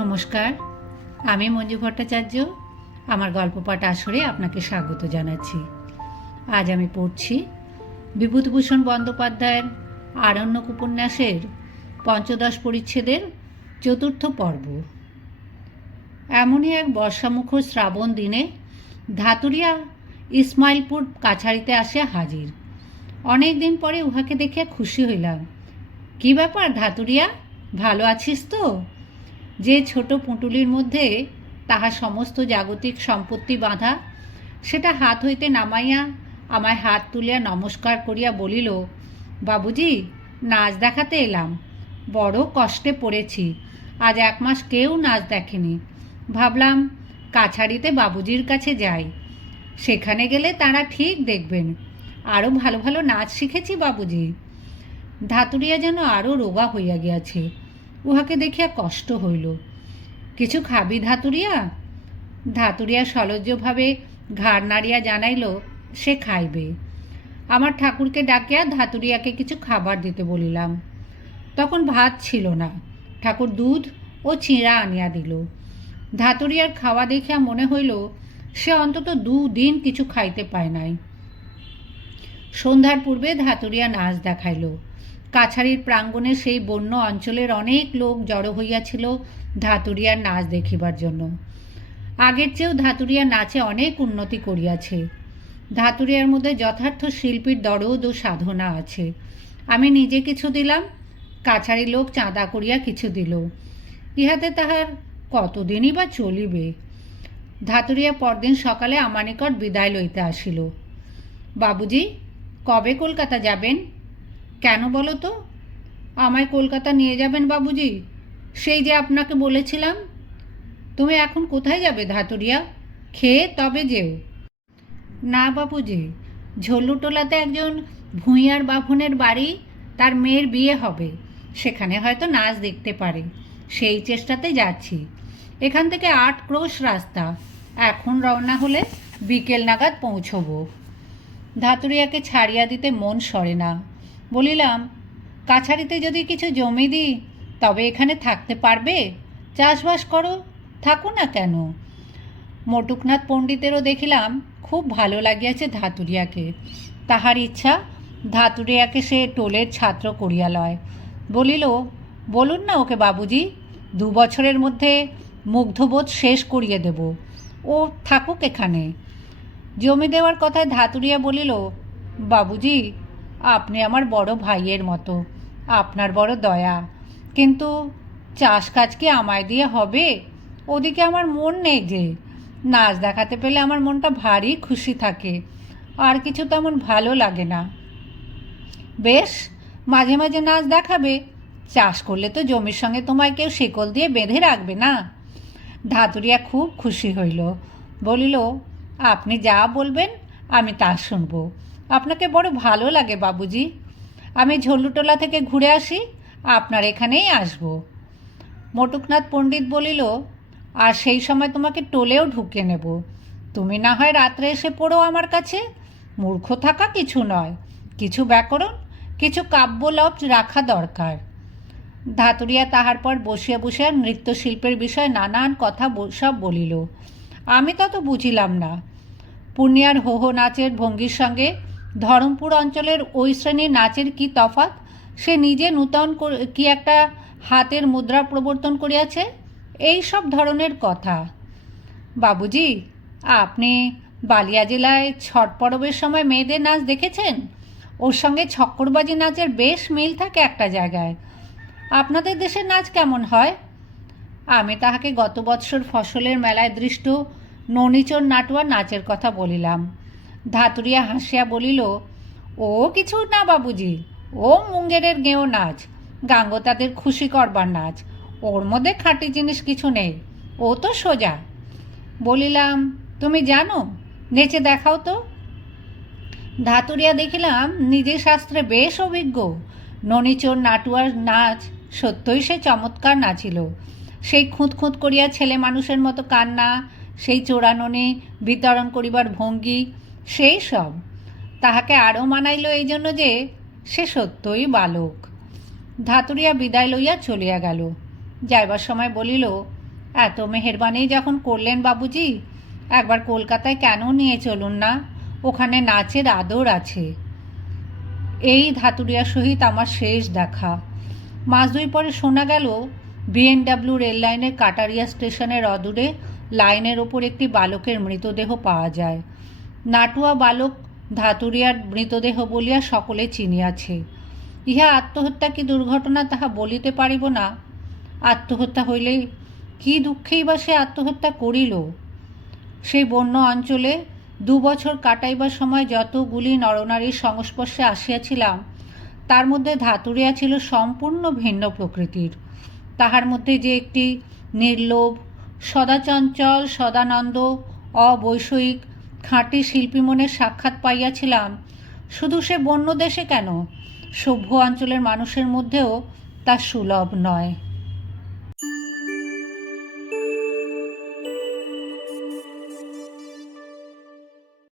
নমস্কার, আমি মঞ্জু ভট্টাচার্য। আমার গল্প পাঠ আসরে আপনাকে স্বাগত জানাচ্ছি। আজ আমি পড়ছি বিভূতিভূষণ বন্দ্যোপাধ্যায়ের আরণ্যক উপন্যাসের পঞ্চদশ পরিচ্ছেদের চতুর্থ পর্ব। এমনই এক বর্ষামুখর শ্রাবণ দিনে ধাতুরিয়া ইসমাইলপুর কাছারিতে আসে হাজির। অনেক দিন পরে উহাকে দেখে খুশি হইলাম। কি ব্যাপার ধাতুরিয়া, ভালো আছিস তো? যে ছোট পুঁটুলির মধ্যে তাহার সমস্ত জাগতিক সম্পত্তি বাঁধা, সেটা হাত হইতে নামাইয়া আমায় হাত তুলিয়া নমস্কার করিয়া বলিল, বাবুজি, নাচ দেখাতে এলাম। বড় কষ্টে পড়েছি। আজ এক মাস কেউ নাচ দেখেনি। ভাবলাম, কাছারিতে বাবুজির কাছে যাই। সেখানে গেলে তারা ঠিক দেখবেন। আরও ভালো ভালো নাচ শিখেছি বাবুজি। ধাতুরিয়া যেন আরও রোগা হইয়া গিয়াছে। উহাকে দেখিয়া কষ্ট হইল। কিছু খাবি ধাতুরিয়া? ধাতুরিয়া সলজ্জভাবে ঘাড় নাড়িয়া জানাইল, সে খাইবে। আমার ঠাকুরকে ডাকিয়া ধাতুরিয়াকে কিছু খাবার দিতে বলিলাম। তখন ভাত ছিল না। ঠাকুর দুধ ও চিঁড়া আনিয়া দিল। ধাতুরিয়ার খাওয়া দেখিয়া মনে হইল, সে অন্তত দুদিন কিছু খাইতে পায় নাই। সন্ধ্যার পূর্বে ধাতুরিয়া নাচ দেখাইল। কাছারির প্রাঙ্গণে সেই বন্য অঞ্চলের অনেক লোক জড়ো হইয়াছিল ধাতুরিয়ার নাচ দেখিবার জন্য। আগের চেয়েও ধাতুরিয়া নাচে অনেক উন্নতি করিয়াছে। ধাতুরিয়ার মধ্যে যথার্থ শিল্পীর দরদ ও সাধনা আছে। আমি নিজে কিছু দিলাম কাছারি লোক চাঁদা করিয়া কিছু দিল। ইহাতে তাহার কতদিনই বা চলিবে? ধাতুরিয়া পরদিন সকালে আমার নিকট বিদায় লইতে আসিল। বাবুজি, কবে কলকাতা যাবেন? কেন বলো তো? আমায় কলকাতা নিয়ে যাবেন বাবুজি। সেই যে আপনাকে বলেছিলাম। তুমি এখন কোথায় যাবে ধাতুরিয়া? খেয়ে তবে যেও। না বাবুজি ঝল্লুটোলাতে একজন ভূঁইয়ার বাভনের বাড়ি, তার মেয়ের বিয়ে হবে। সেখানে হয়তো নাচ দেখতে পারে। সেই চেষ্টাতে যাচ্ছি। এখান থেকে আট ক্রোশ রাস্তা। এখন রওনা হলে বিকেল নাগাদ পৌঁছবো। ধাতুরিয়াকে ছাড়িয়া দিতে মন সরে না। বলিলাম, কাছারিতে যদি কিছু জমি দিই, তবে এখানে থাকতে পারবে? চাষবাস করো থাকো না কেন? মটুকনাথ পণ্ডিতেরও দেখিলাম, খুব ভালো লাগিয়াছে ধাতুরিয়াকে। তাহার ইচ্ছা, ধাতুরিয়াকে সে টোলের ছাত্র করিয়া লয়। বলিল, বলুন না ওকে বাবুজি, দু বছরের মধ্যে মুগ্ধবোধ শেষ করিয়ে দেব। ও থাকুক এখানে। জমি দেওয়ার কথায় ধাতুরিয়া বলিল, বাবুজি আপনি আমার বড় ভাইয়ের মতো, আপনার বড় দয়া। কিন্তু চাষ কাজ কি আমায় দিয়ে হবে? ওদিকে আমার মন নেই যে, নাচ দেখাতে পেলে আমার মনটা ভারী খুশি থাকে, আর কিছু তেমন ভালো লাগে না। বেশ, মাঝে মাঝে নাচ দেখাবে, চাষ করলে তো জমির সঙ্গে তোমায় কেউ শিকল দিয়ে বেঁধে রাখবে না। ধাতুরিয়া খুব খুশি হইল, বলিল, আপনি যা বলবেন, আমি তা শুনব। আপনাকে বড় ভালো লাগে বাবুজি। আমি ঝল্লুটোলা থেকে ঘুরে আসি, আপনার এখানেই আসব। মটুকনাথ পণ্ডিত বলিল, আর সেই সময় তোমাকে টোলেও ঢুকে নেব। তুমি না হয় রাত্রে এসে পড়ো আমার কাছে। মূর্খ থাকা কিছু নয়। কিছু ব্যাকরণ, কিছু কাব্যলব্জ রাখা দরকার ধাতুরিয়া তাহার পর বসিয়া বসিয়া নৃত্যশিল্পের বিষয়ে নানান কথা সব বলিল। আমি তত বুঝিলাম না। পূর্ণিয়ার হো হো নাচের ভঙ্গির সঙ্গে ধরমপুর অঞ্চলের ওই শ্রেণির নাচের কি তফাৎ? সে নিজে নূতন কি একটা হাতের মুদ্রা প্রবর্তন করিয়াছে? এই সব ধরনের কথা। বাবুজি, আপনি বালিয়া জেলায় ছট পরবের সময় মেয়েদের নাচ দেখেছেন? ওর সঙ্গে ছক্করবাজি নাচের বেশ মিল থাকে একটা জায়গায়। আপনাদের দেশের নাচ কেমন হয়? আমি তাহাকে গত বৎসর ফসলের মেলায় দৃষ্ট ননিচর নাটুয়া নাচের কথা বলিলাম। ধাতুরিয়া হাসিয়া বলিল, ও কিছু না বাবুজি, ও মুঙ্গেরের গেঁয়ো নাচ গাঙ্গতাদের খুশি করবার নাচ, ওর মধ্যে খাঁটি জিনিস কিছু নেই, ও তো সোজা। বলিলাম, তুমি জানো, নেচে দেখাও তো। ধাতুরিয়া দেখিলাম, নিজের শাস্ত্রে বেশ অভিজ্ঞ। ননিচোর নাটুয়ার নাচ সত্যই সে চমৎকার নাচিল। সেই খুঁত খুঁত করিয়া ছেলে মানুষের মতো কান্না, সেই চোরাননি বিতরণ করিবার ভঙ্গি সেই সব। তাহাকে আরও মানাইল এই জন্য যে সে সত্যই বালক। ধাতুরিয়া বিদায় লইয়া চলিয়া গেল। যাইবার সময় বলিল, এত মেহেরবানি যখন করলেন বাবুজি, একবার কলকাতায় কেন নিয়ে চলুন না? ওখানে নাচের আদর আছে। এই ধাতুরিয়ার সহিত আমার শেষ দেখা। মাস দুই পরে শোনা গেল বিএনডাব্লিউ রেল লাইনের কাটারিয়া স্টেশনের অদূরে লাইনের ওপর একটি বালকের মৃতদেহ পাওয়া যায়। নাটুয়া বালক ধাতুরিয়ার মৃতদেহ বলিয়া সকলে চিনিয়াছে। ইহা আত্মহত্যা কি দুর্ঘটনা তাহা বলিতে পারিব না। আত্মহত্যা হইলে কি দুঃখেই বা সে আত্মহত্যা করিল? সেই বন্য অঞ্চলে দু বছর কাটাইবার সময় যতগুলি নরনারীর সংস্পর্শে আসিয়াছিলাম, তার মধ্যে ধাতুরিয়া ছিল সম্পূর্ণ ভিন্ন প্রকৃতির। তাহার মধ্যে যে একটি নির্লোভ, সদাচঞ্চল, সদানন্দ, অবৈষয়িক খাঁটি শিল্পী মনের সাক্ষাৎ পাইয়াছিলাম। শুধু সে বন্য দেশে কেন? সভ্য অঞ্চলের মানুষের মধ্যেও তা সুলভ নয়।